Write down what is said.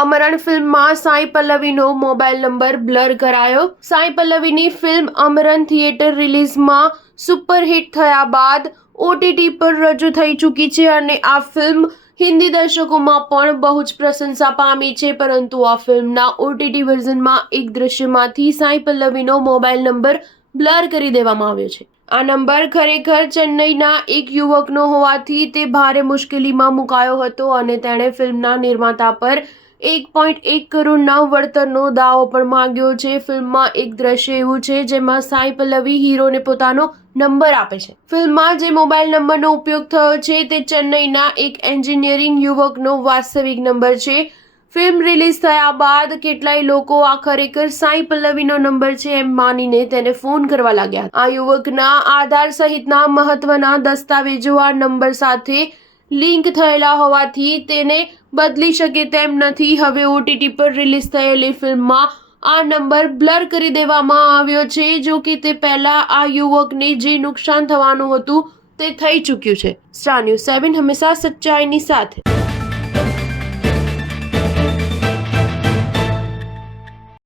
અમરણ ફિલ્મમાં Sai પલ્લવીનો mobile number blur કરાયો। Sai પલ્લવીની film અમરણ theatre રિલીઝમાં superhit થયા બાદ OTT પર રજૂ થઈ ચૂકી છે અને આ ફિલ્મ હિન્દી દર્શકોમાં પણ બહુ જ પ્રશંસા પામી છે। પરંતુ આ ફિલ્મના OTT વર્ઝનમાં એક દ્રશ્યમાંથી સાઈ પલ્લવીનો મોબાઈલ નંબર બ્લર કરી દેવામાં આવ્યો છે। આ નંબર ખરેખર ચેન્નઈના એક યુવકનો હોવાથી તે ભારે મુશ્કેલીમાં મુકાયો હતો અને તેણે ફિલ્મના નિર્માતા પર 1.1 કરોડના વળતરનો દાવો પણ માંગ્યો છે। ફિલ્મમાં એક દ્રશ્ય એવું છે જેમાં સાઈ પલ્લવી હીરોને પોતાનો નંબર આપે છે। ફિલ્મમાં જે મોબાઈલ નંબરનો ઉપયોગ થયો છે તે ચેન્નઈના એક એન્જિનિયરિંગ યુવકનો વાસ્તવિક નંબર છે। ફિલ્મ રિલીઝ થયા બાદ કેટલાય લોકો આ ખરેખર સાઈ પલ્લવીનો નંબર છે એમ માનીને તેને ફોન કરવા લાગ્યા। આ યુવકના આધાર સહિતના મહત્વના દસ્તાવેજો આ નંબર સાથે લિંક થયેલા હોવાથી તેને બદલી શકે તેમ નથી। હવે OTT પર રિલીઝ થયેલી ફિલ્મમાં આ નંબર બ્લર કરી દેવામાં આવ્યો છે। જો કે તે પહેલા આ યુવકને જે નુકસાન થવાનું હતું તે થઈ ચૂક્યું છે। સ્ટાર ન્યૂઝ 7 હંમેશા સચ્ચાઈની સાથે।